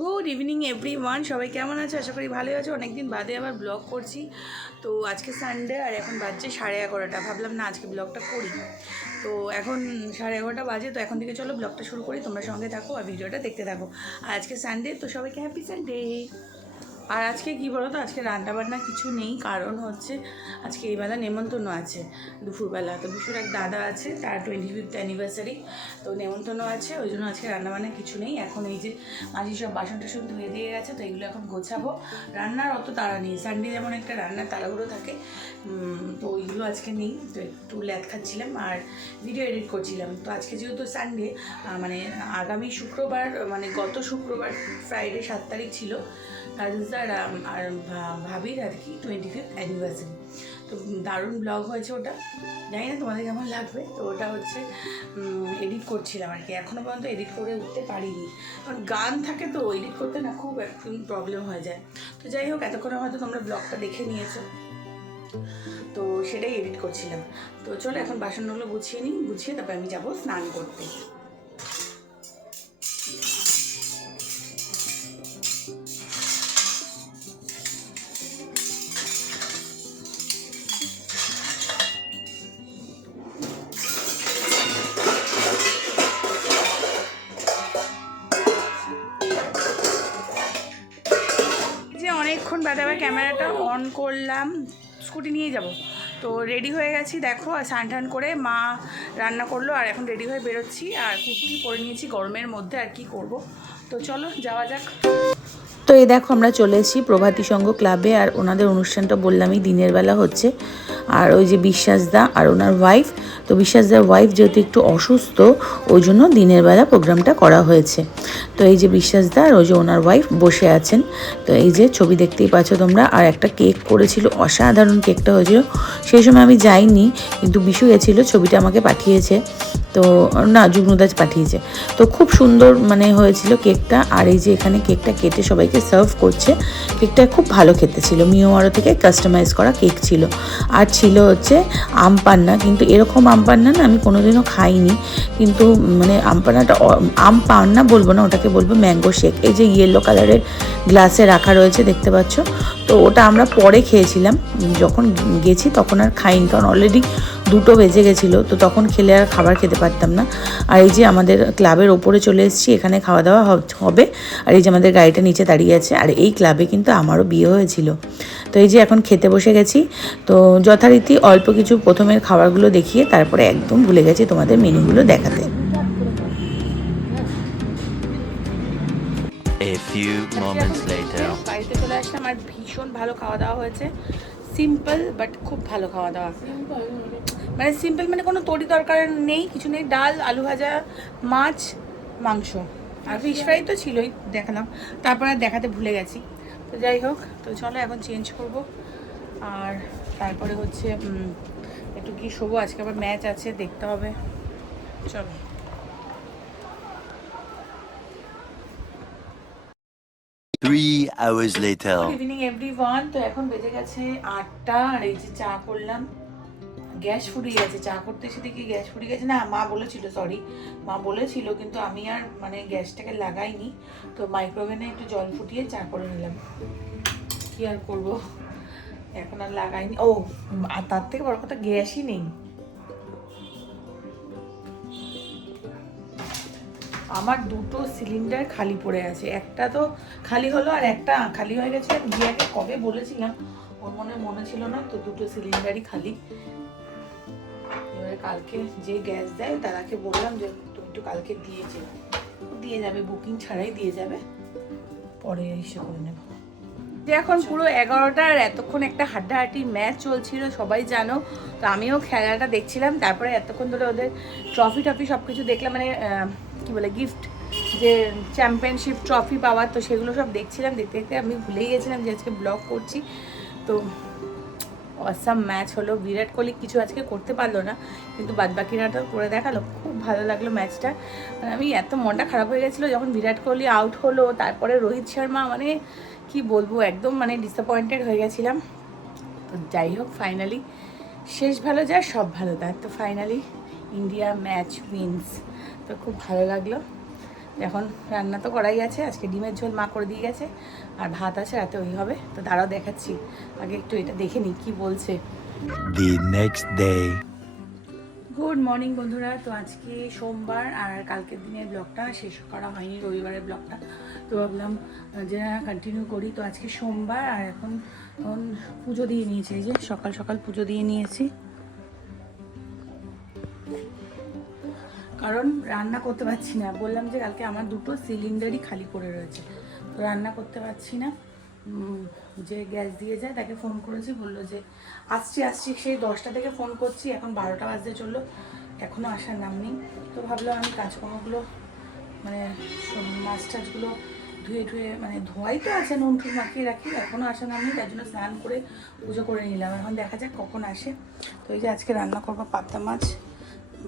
Good evening every one সবাই কেমন আছে? আশা করি ভালোই আছো। অনেকদিন বাদে আবার ব্লগ করছি। তো আজকে সানডে আর এখন বাজছে সাড়ে এগারোটা। ভাবলাম, না, আজকে ব্লগটা করি। তো এখন সাড়ে এগারোটা বাজে। তো এখন থেকে চলো ব্লগটা শুরু করি। তোমরা সঙ্গে থাকো আর ভিডিওটা দেখতে থাকো। আর আজকে সানডে তো সবাইকে হ্যাপি সানডে আর আজকে কি বলো তো আজকে রান্নাবান্না কিছু নেই, কারণ হচ্ছে আজকে এই বেলা নেমন্তন্ন আছে দুপুরবেলা। তো বিশুর এক দাদা আছে, তার টোয়েন্টি ফিফথ অ্যানিভার্সারি তো নেমন্তন্ন আছে, ওই জন্য আজকে রান্নাবান্না কিছু নেই। এখন এই যে মাঝি সব বাসন টাসন ধুয়ে দিয়ে গেছে, তো এগুলো এখন গোছাবো। রান্নার অত তাড়া নেই সানডে যেমন একটা রান্নার তাড়াহুড়ো থাকে তো ওইগুলো আজকে নেই। তো একটু ল্যাদ খাচ্ছিলাম আর ভিডিও এডিট করছিলাম। তো আজকে যেহেতু সানডে মানে আগামী শুক্রবার মানে গত শুক্রবার ফ্রাইডে সাত তারিখ ছিল রাজস্থান আর ভা- ভাবির আর কি টোয়েন্টি ফিফথ অ্যানিভার্সারি তো দারুণ ব্লগ হয়েছে ওটা। জানি না তোমাদের কেমন লাগবে, তো ওটা হচ্ছে এডিট করছিলাম আর কি এখনও পর্যন্ত এডিট করে উঠতে পারিনি। কারণ গান থাকে তো এডিট করতে না খুব একদম প্রবলেম হয়ে যায়। তো যাই হোক, এতক্ষণে হয়তো তোমরা ব্লগটা দেখে নিয়েছো। তো সেটাই এডিট করছিলাম। তো চলো, এখন বাসনগুলো গুছিয়ে নিই। গুছিয়ে তারপর আমি যাব স্নান করতে। বাদে আবার ক্যামেরাটা অন করলাম স্কুটি নিয়ে যাব। তো রেডি হয়ে গেছি, দেখো, আর স্নান টান করে মা রান্না করল, আর এখন রেডি হয়ে বেরোচ্ছি। আর কুর্তি পরে নিয়েছি, গরমের মধ্যে আর কি করব। তো চলো, যাওয়া যাক। তো এই দেখো আমরা চলে এসেছি প্রভাতী সংঘ ক্লাবে, আর ওনাদের অনুষ্ঠানটা বললামই দিনের বেলা হচ্ছে। আর ওই যে বিশ্বাসদা আর ওনার ওয়াইফ তো বিশ্বাসদার ওয়াইফ যেহেতু একটু অসুস্থ, ওই জন্য দিনের বেলা প্রোগ্রামটা করা হয়েছে। তো এই যে বিশ্বাসদা আর ওই যে ওনার ওয়াইফ বসে আছেন, তো এই যে ছবি দেখতেই পাচ্ছ তোমরা, আর একটা কেক করেছিল, অসাধারণ কেকটা হয়েছিল। সেই সময় আমি যাইনি, কিন্তু বিশু গেছিল, ছবিটা আমাকে পাঠিয়েছে। তো, না যুগ্নদাস পাঠিয়েছে। তো খুব সুন্দর মানে হয়েছিল কেকটা। আর এই যে এখানে কেকটা কেটে সবাইকে সার্ভ করছে। কেকটা খুব ভালো খেতে ছিল। মিওয়ারো থেকে কাস্টমাইজ করা কেক ছিল। আর ছিল হচ্ছে আম পান্না। কিন্তু এরকম আম পান্না না, আমি কোনোদিনও খাইনি। কিন্তু মানে আম পান্নাটা অ- আম পান্না বলব না, ওটাকে বলব ম্যাঙ্গো শেক। এই যে ইয়েলো কালারের গ্লাসে রাখা রয়েছে, দেখতে পাচ্ছ? তো ওটা আমরা পরে খেয়েছিলাম। যখন গেছি তখন আর খাইনি, কারণ অলরেডি দুটো বেজে গেছিল তো তখন খেলে আর খাবার খেতে পারতাম না। আর এই যে আমাদের ক্লাবের ওপরে চলে এসেছি এখানে খাওয়া দাওয়া হব- হবে। আর এই যে আমাদের গাড়িটা নিচে দাঁড়িয়ে আছে আর এই ক্লাবে কিন্তু আমারও বিয়ে হয়েছিল। তো এই যে এখন খেতে বসে গেছি তো যথারীতি অল্প কিছু প্রথমের খাবারগুলো দেখিয়ে তারপরে একদম ভুলে গেছি তোমাদের মেনুগুলো দেখাতে। A few moments later. বাড়িতে চলে আসলাম আর ভীষণ ভালো খাওয়া দাওয়া হয়েছে। সিম্পল বাট খুব ভালো খাওয়া দাওয়া। মানে সিম্পল মানে কোনো তরি দরকার নেই কিছু নেই ডাল আলু ভাজা মাছ মাংস। আর ফিশ ফ্রাই তো ছিলই দেখালাম। তারপর আর দেখাতে ভুলে গেছি। তো যাই হোক তো চলো এখন চেঞ্জ করব। আর তারপরে হচ্ছে একটু কি শোবো? আজকে আবার ম্যাচ আছে দেখতে হবে। চলো। Three hours later. Evening everyone তো এখন বেজে গেছে আটটা আর এই যে চা করলাম। গ্যাস ফুরিয়ে গেছে, চা করতে এসে দেখি গ্যাস ফুরিয়ে গেছে। না, মা বলেছিল সরি মা বলেছিল, কিন্তু আমি আর মানে গ্যাসটাকে লাগাইনি। তো মাইক্রোওভেনে একটু জল ফুটিয়ে চা করে নিলাম। কি আর করব? এখন আর লাগাইনি। ও, আর তার থেকে বড় কথা গ্যাসই নেই। আমার দুটো সিলিন্ডার খালি পড়ে আছে। একটা তো খালি হলো আর একটা খালি হয়ে গেছে। গিয়াকে কবে বলেছিলাম? ওর মনে মনে ছিল না, তো দুটো সিলিন্ডারই খালি। কালকে যে গ্যাস দেয় তারাকে বললাম যে, তুমি একটু কালকে দিয়ে যেও। দিয়ে যাবে, বুকিং ছাড়াই দিয়ে যাবে। পরে এসে করে নেব। যে এখন পুরো এগারোটা আর এতক্ষণ একটা হাড্ডাহাড্ডি ম্যাচ চলছিল, সবাই জানো। তো আমিও খেলাটা দেখছিলাম, তারপরে এতক্ষণ ধরে ওদের ট্রফি টফি সব কিছু দেখলাম মানে কি বলে গিফট যে চ্যাম্পিয়নশিপ ট্রফি পাওয়ার, তো সেগুলো সব দেখছিলাম। দেখতে দেখতে আমি ভুলেই গেছিলাম যে আজকে ব্লগ করছি। তো অসাম ম্যাচ হলো। বিরাট কোহলি কিছু আজকে করতে পারল না, কিন্তু বাদবাকিরা তো করে দেখাল। খুব ভালো লাগল ম্যাচটা মানে আমি এত মনটা খারাপ হয়ে গেছিল যখন বিরাট কোহলি আউট হলো, তারপরে রোহিত শর্মা মানে কি বলব, একদম মানে ডিসঅ্যাপয়েন্টেড হয়ে গেছিলাম। তো যাই হোক ফাইনালি শেষ ভালো যায়, সব ভালো তার তো ফাইনালি ইন্ডিয়া ম্যাচ উইন্স তো খুব ভালো লাগল। এখন রান্না তো করাই আছে, আজকে ডিমের ঝোল মা করে দিয়ে গেছে। আর ভাত আছে রাতে ওই হবে। তো দাঁড়াও দেখাচ্ছি। আগে একটু এটা দেখে নিই কী বলছে। The next day. Good morning বন্ধুরা। তো আজকে সোমবার আর কালকের দিনের ব্লগটা শেষ করা হয়নি রবিবারের ব্লগটা। তো ভাবলাম যে কন্টিনিউ করি। তো আজকে সোমবার আর এখন এখন পুজো দিয়ে নিয়েছি এই যে সকাল সকাল পুজো দিয়ে নিয়েছি। কারণ রান্না করতে পারছি না। বললাম যে কালকে আমার দুটো সিলিন্ডারই খালি করে রয়েছে। রান্না করতে পারছি না। যে গ্যাস দিয়ে যায় তাকে ফোন করেছি, বলল যে, আসছি আসছি। সেই দশটা থেকে ফোন করছি, এখন বারোটা বাজতে চলল। এখনও আসার নাম নেই। তো ভাবলাম আমি কাজকর্মগুলো মানে মাছ টাছগুলো ধুয়ে ধুয়ে মানে ধোয়াই তো আছে, নুন টুন মাখিয়ে রাখি এখনও আসার নাম নেই তার জন্য স্নান করে পুজো করে নিলাম। এখন দেখা যাক কখন আসে। তো এই যে আজকে রান্না করব পাতা মাছ,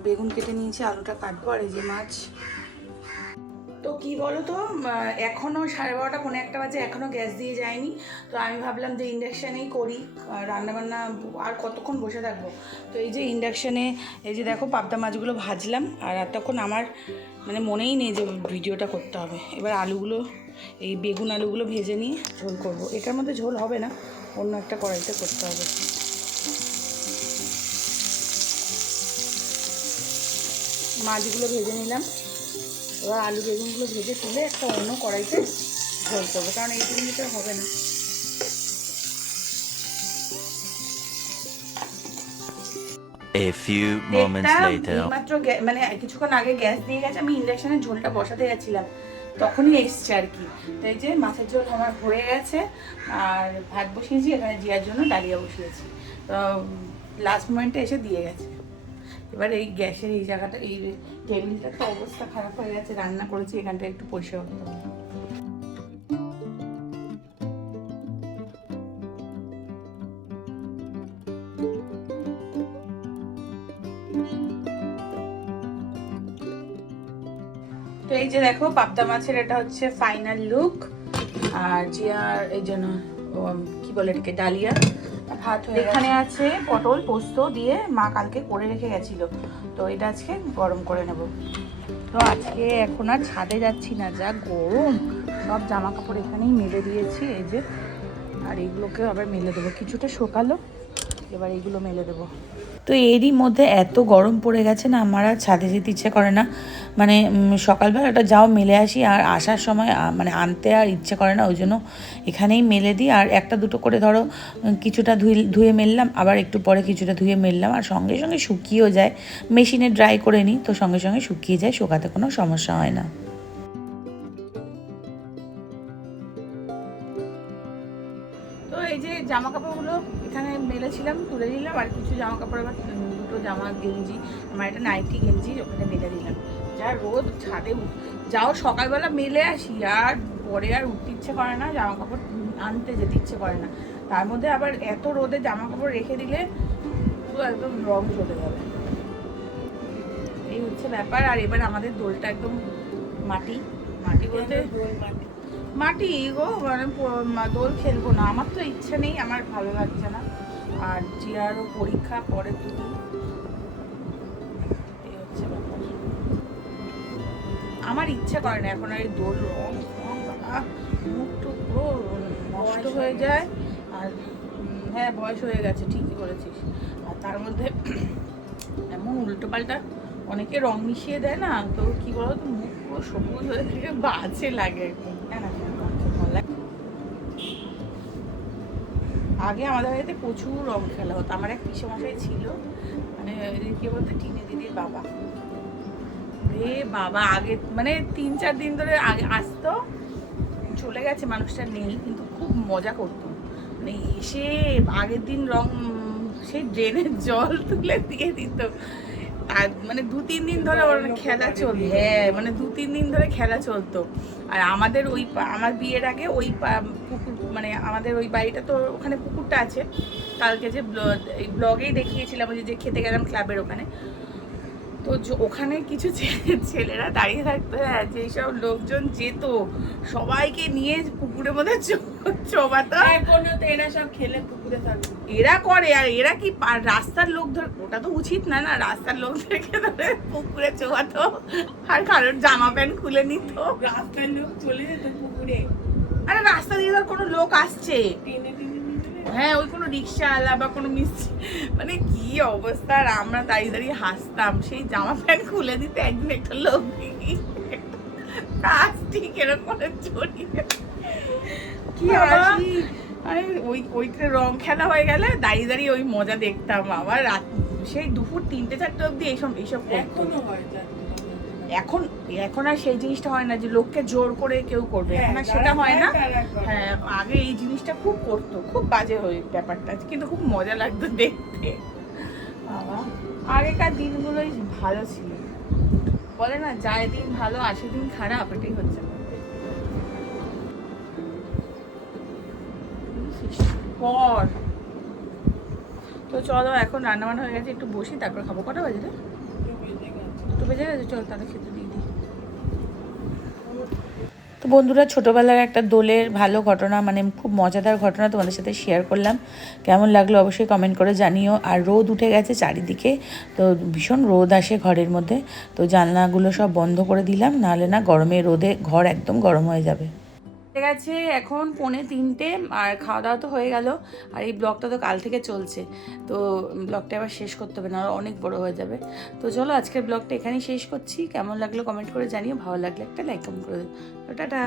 বেগুন কেটে নিয়েছি, আলুটা কাটবো, আর এই যে মাছ তো কি বলো তো আহ, এখনও সাড়ে বারোটা কোনো একটা বাজে এখনও গ্যাস দিয়ে যায়নি। তো আমি ভাবলাম যে ইন্ডাকশানেই করি রান্নাবান্না আর কতক্ষণ বসে থাকব। তো এই যে ইন্ডাকশানে এই যে দেখো পাবদা মাছগুলো ভাজলাম আর এতক্ষণ আমার মানে মনেই নেই যে ভিডিওটা করতে হবে। এবার আলুগুলো এই বেগুন আলুগুলো ভেজে নিয়ে ঝোল করব। এটার মধ্যে ঝোল হবে না অন্য একটা কড়াইতে করতে হবে। মাছগুলো ভেজে নিলাম। এবার আলু বেগুনগুলো ভেজে তুলে একটা অন্য কড়াইতে ঝোল করব কারণ এই লিটার হবে না। A few moments later. গ্যা- মানে কিছুক্ষণ আগে গ্যাস দিয়ে গেছে আমি ইন্ডাকশনে ঝোলটা বসাতে গেছিলাম তখনই এসছে আর কি। তো এই যে মাছের ঝোল আমার হয়ে গেছে আর ভাত বসিয়েছি এখানে জিয়ার জন্য ডালিয়া বসিয়েছি। তো লাস্ট মোমেন্টে এসে দিয়ে গেছে। এবার এই গ্যাসের এই জায়গাটা, এই টেবিলটার তো অবস্থা খারাপ হয়ে গেছে, রান্না করেছি এখানটা একটু করতে হবে তো এই যে দেখো, পাবদা মাছের এটা হচ্ছে ফাইনাল লুক আর জিয়ার এই জন্য কি বলে এটাকে, ডালিয়া। ভাত এখানে আছে পটল পোস্ত দিয়ে মা কালকে করে রেখে গেছিল। তো এটা আজকে গরম করে নেব। তো আজকে এখন আর ছাদে যাচ্ছি না, যা গরম। সব জামা কাপড় এখানেই মেলে দিয়েছি, এই যে। আর এইগুলোকে আবার মেলে দেবো। কিছুটা শোকালো। এবার এইগুলো মেলে দেবো। তো এরই মধ্যে এত গরম পড়ে গেছে না, আমার আর ছাদে যেতে ইচ্ছে করে না। মানে সকালবেলাটা যাও মেলে আসি, আর আসার সময় মানে আনতে আর ইচ্ছে করে না, ওই জন্য এখানেই মেলে দিই। আর একটা দুটো করে ধরো কিছুটা ধুয়ে ধুয়ে মেললাম, আবার একটু পরে কিছুটা ধুয়ে মেললাম, আর সঙ্গে সঙ্গে শুকিয়েও যায়। মেশিনে ড্রাই করে নিই, তো সঙ্গে সঙ্গে শুকিয়ে যায়, শুকাতে কোনো সমস্যা হয় না। জামা কাপড়গুলো এখানে মেলেছিলাম, তুলে দিলাম আর কিছু জামা কাপড় আবার দুটো জামা গেঞ্জি, আমার একটা নাইটি গেঞ্জি, ওখানে মেলে দিলাম। যা রোদ ছাদে যাও সকালবেলা মেলে আসি, আর পরে আর উঠতে ইচ্ছে করে না জামা কাপড় আনতে যেতে ইচ্ছে করে না। তার মধ্যে আবার এত রোদে জামা কাপড় রেখে দিলে পুরো একদম রং চলে যাবে। এই হচ্ছে ব্যাপার, আর এবার আমাদের দোলটা একদম মাটি। মাটি বলতে মাটি গো মানে দোল খেলব না। আমার তো ইচ্ছে নেই, আমার ভালো লাগছে না। আর জিয়ারও পরীক্ষা, পরে দুদিন। আমার ইচ্ছে করে না এখন আর দোল রং পুরো নষ্ট হয়ে যায়। আর হ্যাঁ বয়স হয়ে গেছে, ঠিকই বলেছিস। আর তার মধ্যে এমন উল্টো পাল্টা অনেকে রং মিশিয়ে দেয় না, তো কি বলতো, মুখ পুরো সবুজ হয়ে বাজে লাগে। একদম হ্যাঁ না ভালো লাগে। আগে আমাদের বাড়িতে প্রচুর রং খেলা হতো। আমার এক পিসেমশাই ছিল মানে কে বলতো, টিনে দিদির বাবা। রে বাবা, আগে মানে তিন চার দিন ধরে আগে আসতো, চলে গেছে, মানুষটা নেই, কিন্তু খুব মজা করতো। মানে এসে আগের দিন রং সেই ড্রেনের জল তুলে দিয়ে দিত। আর মানে দু তিন দিন ধরে ওর খেলা চলতো হ্যাঁ মানে দু তিন দিন ধরে খেলা চলতো। আর আমাদের ওই আমার বিয়ের আগে ওই পুকুর মানে আমাদের ওই বাড়িটা তো ওখানে পুকুরটা আছে। কালকে যে ব্লগেই দেখিয়েছিলাম যে খেতে গেলাম ক্লাবের ওখানে। তো ওখানে কিছু ছেলেরা দাঁড়িয়ে থাকতো হ্যাঁ যেসব লোকজন যেত সবাইকে নিয়ে পুকুরের মধ্যে চোবাতো। এখনও তো এরা সব খেলে পুকুরে থাকবে এরা করে আর এরা কি রাস্তার লোক ধর ওটা তো উচিত না না রাস্তার লোকদেরকে ধরে পুকুরে চোবাতো। আর কারোর জামা প্যান্ট খুলে নিত। রাস্তার লোক চলে যেত পুকুরে। আরে রাস্তা দিয়ে ধর কোনো লোক আসছে। টেনে। হ্যাঁ ওই কোনো রিক্সাওয়ালা বা কোনো মিস্ত্রি। মানে কি অবস্থা? আর আমরা দাঁড়িয়ে দাঁড়িয়ে হাসতাম। সেই জামা প্যান্ট খুলে দিতে একদিন একটা লোক প্লাস্টিক এরকম করে জড়িয়ে কি হাসি আরে ওই ওইটা রং খেলা হয়ে গেলে দাঁড়িয়ে দাঁড়িয়ে ওই মজা দেখতাম আবার রাত সেই দুপুর তিনটে চারটে অবধি এইসব এইসব এখনও হয় এখন এখন আর সেই জিনিসটা হয় না যে লোককে জোর করে কেউ করবে। হ্যাঁ, এখন আর সেটা হয় না। হ্যাঁ আগে এই জিনিসটা খুব করতো। খুব বাজে হয়ে ব্যাপারটা কিন্তু খুব মজা লাগতো দেখতে। বাবা আগেকার দিনগুলোই ভালো ছিল। বলে না যায় দিন ভালো আসে দিন খারাপ এটাই হচ্ছে। পর। তো চলো এখন রান্না বান্না হয়ে গেছে একটু বসি তারপর খাব। কটা বাজে রে? তো বন্ধুরা, ছোটোবেলার একটা দোলের ভালো ঘটনা মানে খুব মজাদার ঘটনা তোমাদের সাথে শেয়ার করলাম। কেমন লাগল অবশ্যই কমেন্ট করে জানিও। আর রোদ উঠে গেছে চারিদিকে, তো ভীষণ রোদ আসে ঘরের মধ্যে। তো জানলাগুলো সব বন্ধ করে দিলাম, নাহলে না গরমে রোদে ঘর একদম গরম হয়ে যাবে। গেছে এখন পৌনে তিনটে, আর খাওয়া দাওয়া তো হয়ে গেল, আর এই ব্লগটা তো কাল থেকে চলছে। তো ব্লগটা আবার শেষ করতে হবে না অনেক বড় হয়ে যাবে। তো চলো আজকের ব্লগটা এখানেই শেষ করছি। কেমন লাগল কমেন্ট করে জানিও, ভালো লাগলে একটা লাইক কমেন্ট করে দিও। টাটা!